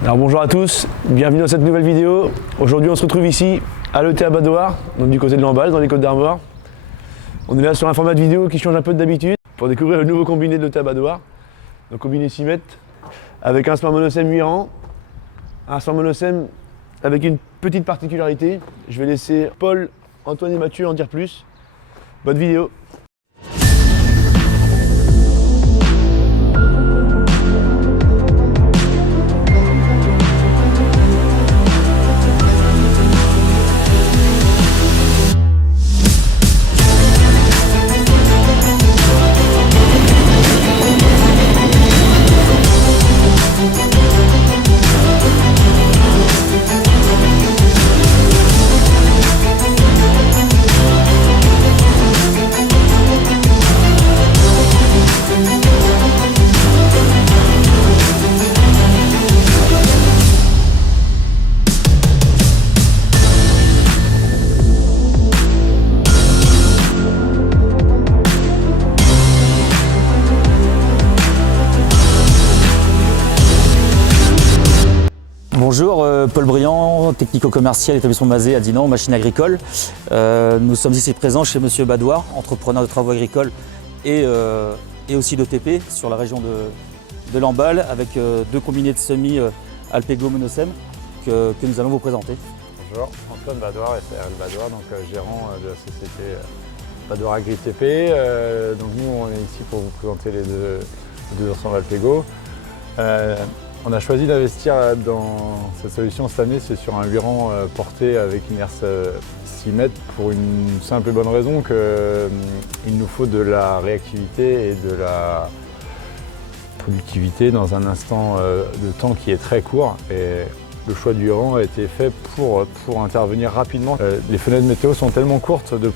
Alors bonjour à tous, bienvenue dans cette nouvelle vidéo. Aujourd'hui on se retrouve ici à l'ET Abat-Douar, donc du côté de Lamballe, dans les Côtes d'Armor. On est là sur un format de vidéo qui change un peu d'habitude pour découvrir le nouveau combiné de l'ET Abat-Douar. Donc combiné 6 mètres avec un smart monosème 8 rangs. Un smart monosème avec une petite particularité. Je vais laisser Paul, Antoine et Mathieu en dire plus. Bonne vidéo. Bonjour, Paul Briand, technico-commercial, établissement Mazet à Dinan, machine agricole. Nous sommes ici présents chez Monsieur Abat-Douar, entrepreneur de travaux agricoles et aussi d'OTP sur la région de Lamballe, avec deux combinés de semis Alpego monosème que nous allons vous présenter. Bonjour, Antoine Abat-Douar, SARL Abat-Douar, donc gérant de la société Abat-Douar AgriTP. Donc nous on est ici pour vous présenter les deux ensembles Alpego. On a choisi d'investir dans cette solution cette année, c'est sur un 8 rangs porté avec une herse 6 mètres pour une simple et bonne raison qu'il nous faut de la réactivité et de la productivité dans un instant de temps qui est très court. Et le choix du 8 rangs a été fait pour intervenir rapidement. Les fenêtres météo sont tellement courtes, de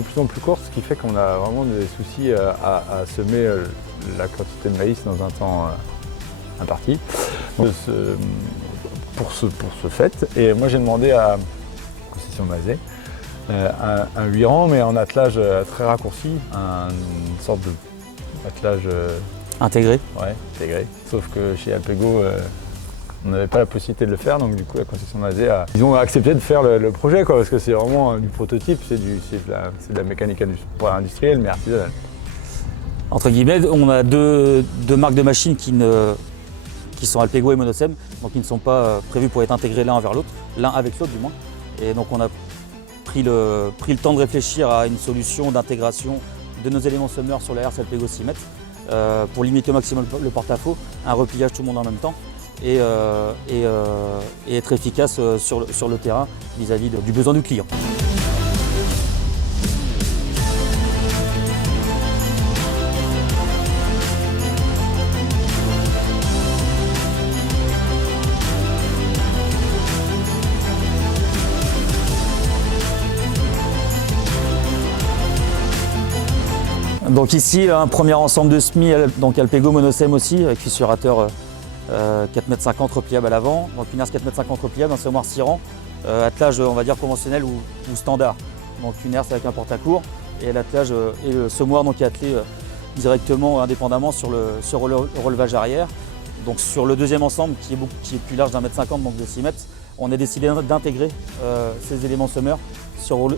plus en plus courtes, ce qui fait qu'on a vraiment des soucis à semer la quantité de maïs dans un temps imparti pour ce fait. Et moi j'ai demandé à Concession Mazet un 8 rangs mais en attelage très raccourci, une sorte d'attelage Intégré. Ouais, intégré. Sauf que chez Alpego on n'avait pas la possibilité de le faire, donc du coup la Concession Mazet ils ont accepté de faire le projet quoi, parce que c'est vraiment du prototype, c'est de la mécanique industrielle mais artisanale. Entre guillemets, on a deux marques de machines qui sont Alpego et monosème, donc qui ne sont pas prévus pour être intégrés l'un vers l'autre, l'un avec l'autre du moins. Et donc on a pris le temps de réfléchir à une solution d'intégration de nos éléments semeurs sur la herse Alpego 6 mètres pour limiter au maximum le porte-à-faux, un repliage tout le monde en même temps et être efficace sur le terrain vis-à-vis du besoin du client. Donc ici, un premier ensemble de semis, donc Alpego monosème aussi, avec fissurateur 4,50 m repliable à l'avant, donc une herse 4,50 m repliable, un semoir 6 rangs, attelage on va dire conventionnel ou standard. Donc une herse avec un porte-à-court et l'attelage et le semoir donc est attelé directement indépendamment sur le relevage arrière. Donc sur le deuxième ensemble qui est plus large d'1,50 m, donc de 6 mètres, on a décidé d'intégrer ces éléments semeurs sur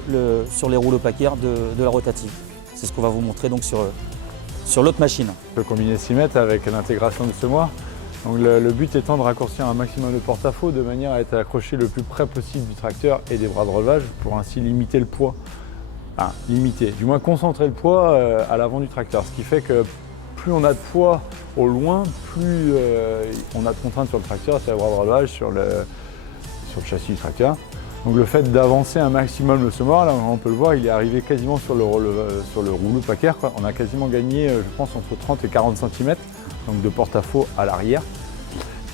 les rouleaux paquets de la rotative. C'est ce qu'on va vous montrer donc sur l'autre machine. Le combiné 6 mètres avec l'intégration de semoir. Donc le but étant de raccourcir un maximum le porte-à-faux de manière à être accroché le plus près possible du tracteur et des bras de relevage pour ainsi limiter le poids. Enfin, limiter, du moins concentrer le poids à l'avant du tracteur. Ce qui fait que plus on a de poids au loin, plus on a de contraintes sur le tracteur, c'est les bras de relevage sur le châssis du tracteur. Donc le fait d'avancer un maximum le semoir, là on peut le voir, il est arrivé quasiment sur le rouleau paquet. On a quasiment gagné, je pense, entre 30 et 40 cm donc de porte-à-faux à l'arrière.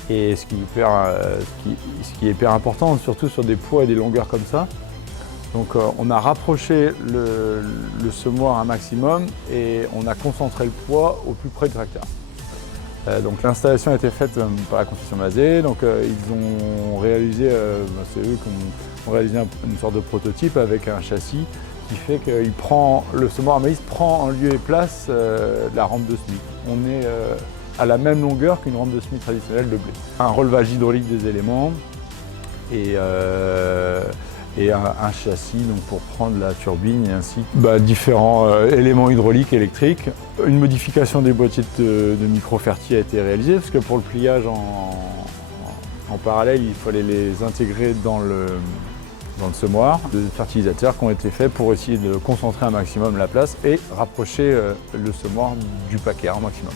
Et ce qui est hyper important, surtout sur des poids et des longueurs comme ça. Donc on a rapproché le semoir un maximum et on a concentré le poids au plus près du tracteur. Donc l'installation a été faite par la Concession Mazet. Donc ils ont réalisé, c'est eux qui ont réalisé une sorte de prototype avec un châssis qui fait que le semoir à maïs prend en lieu et place la rampe de SMIC. On est à la même longueur qu'une rampe de semis traditionnelle de blé. Un relevage hydraulique des éléments et un châssis donc pour prendre la turbine et ainsi différents éléments hydrauliques électriques. Une modification des boîtiers de micro-fertier a été réalisée parce que pour le pliage en parallèle, il fallait les intégrer dans le semoir. Des fertilisateurs qui ont été faits pour essayer de concentrer un maximum la place et rapprocher le semoir du paquet un maximum.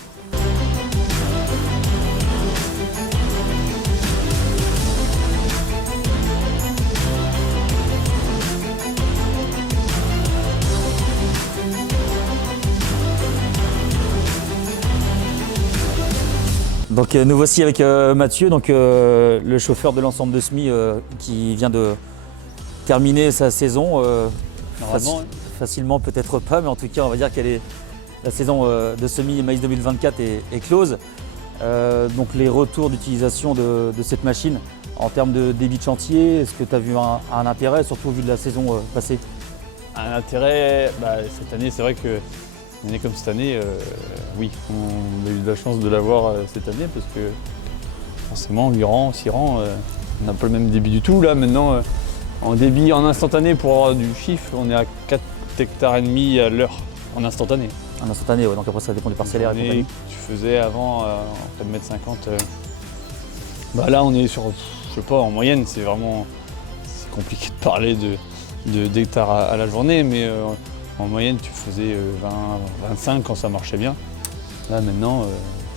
Donc nous voici avec Mathieu, donc, le chauffeur de l'ensemble de semis qui vient de terminer sa saison. Normalement, Facilement peut-être pas, mais en tout cas on va dire que la saison de semis maïs 2024 est close. Donc les retours d'utilisation de cette machine en termes de débit de chantier, est-ce que tu as vu un intérêt, surtout au vu de la saison passée? un intérêt, cette année, c'est vrai que une année comme cette année, oui, on a eu de la chance de l'avoir cette année parce que forcément 8 rangs, 6 rangs, on n'a pas le même débit du tout. Là maintenant, en débit en instantané pour avoir du chiffre, on est à 4 hectares et demi à l'heure en instantané. En instantané, ouais, donc après ça dépend du parcellaire et compagnie. Tu faisais avant près de 1,50 m. Là on est sur, je sais pas, en moyenne c'est compliqué de parler d'hectares à la journée, mais en moyenne tu faisais 20, 25 quand ça marchait bien. Là maintenant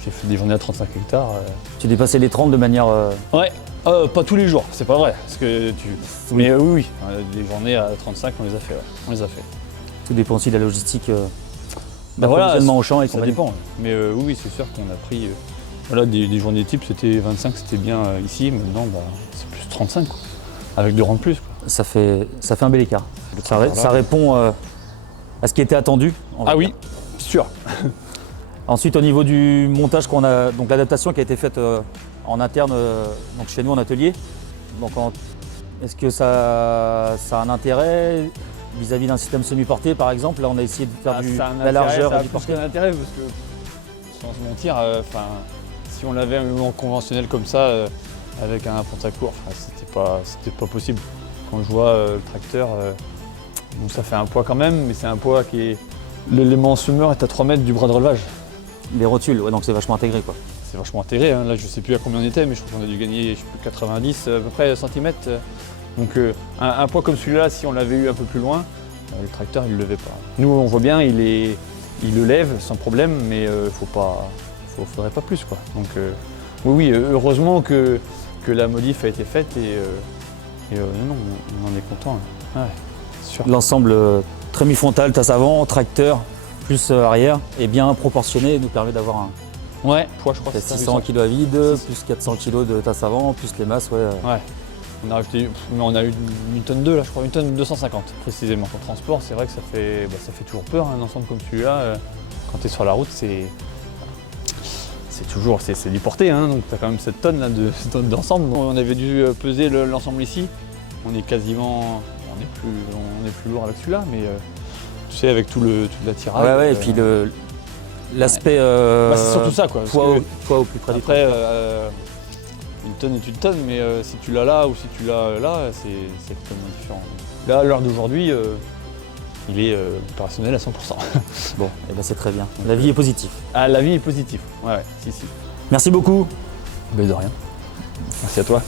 j'ai fait des journées à 35 hectares. Tu dépassais les 30 de manière... Ouais, pas tous les jours, c'est pas vrai. Parce que mais oui, des journées à 35 on les a fait. Ouais. On les a fait. Tout dépend aussi de la logistique Voilà, d'approvisionnement au champ et ça compagnie. dépend. Mais oui, c'est sûr qu'on a pris des journées type, c'était 25, c'était bien ici. Maintenant, c'est plus 35, quoi. Avec 2 rangs de plus. Quoi. Ça fait un bel écart. Ça répond à ce qui était attendu. on va Ah dire. oui, sûr. Ensuite, au niveau du montage qu'on a, donc l'adaptation qui a été faite en interne, donc chez nous en atelier. Donc, est-ce que ça a un intérêt vis-à-vis d'un système semi-porté, par exemple? Là, on a essayé de faire la largeur ça a du plus porté. qu'un intérêt parce que, sans se mentir, si on l'avait en conventionnel comme ça, avec un porte-à-court, c'était pas possible. Quand je vois le tracteur, bon, ça fait un poids quand même, mais c'est un poids qui est... L'élément semeur est à 3 mètres du bras de relevage. Les rotules, ouais, donc c'est vachement intégré, quoi. C'est vachement intégré, hein. Là je sais plus à combien on était, mais je crois qu'on a dû gagner je sais plus, 90 à peu près centimètres. Donc un poids comme celui-là, si on l'avait eu un peu plus loin, le tracteur il ne le levait pas. Nous on voit bien, il le lève sans problème, mais faudrait pas plus, quoi. Donc oui, heureusement que la modif a été faite et non, on en est content. Hein. Ouais, c'est sûr. L'ensemble trémie frontale, tasse avant, tracteur, plus arrière, est bien proportionné et nous permet d'avoir un Ouais, poids je crois que c'est 600 kg à vide, plus 400 kg de tasse avant, plus les masses, ouais. Ouais. On a eu une tonne 2 là, je crois, une tonne 250 précisément. Pour le transport, c'est vrai que ça fait toujours peur, un ensemble comme celui-là. Quand tu es sur la route, c'est du porté, hein, donc tu as quand même cette tonne là d'ensemble. On avait dû peser l'ensemble ici. On est quasiment, on est plus lourd avec celui-là, mais tu sais, avec tout l'attirail. Ouais, et puis l'aspect c'est surtout ça, quoi. Poids au plus près du après, une tonne est une tonne, mais si tu l'as là ou si tu l'as là, c'est totalement différent. Là, à l'heure d'aujourd'hui, il est opérationnel à 100%. Bon, et ben c'est très bien. La vie est positive. Ah, la vie est positive. Ouais, si. Merci beaucoup. Mais de rien. Merci à toi.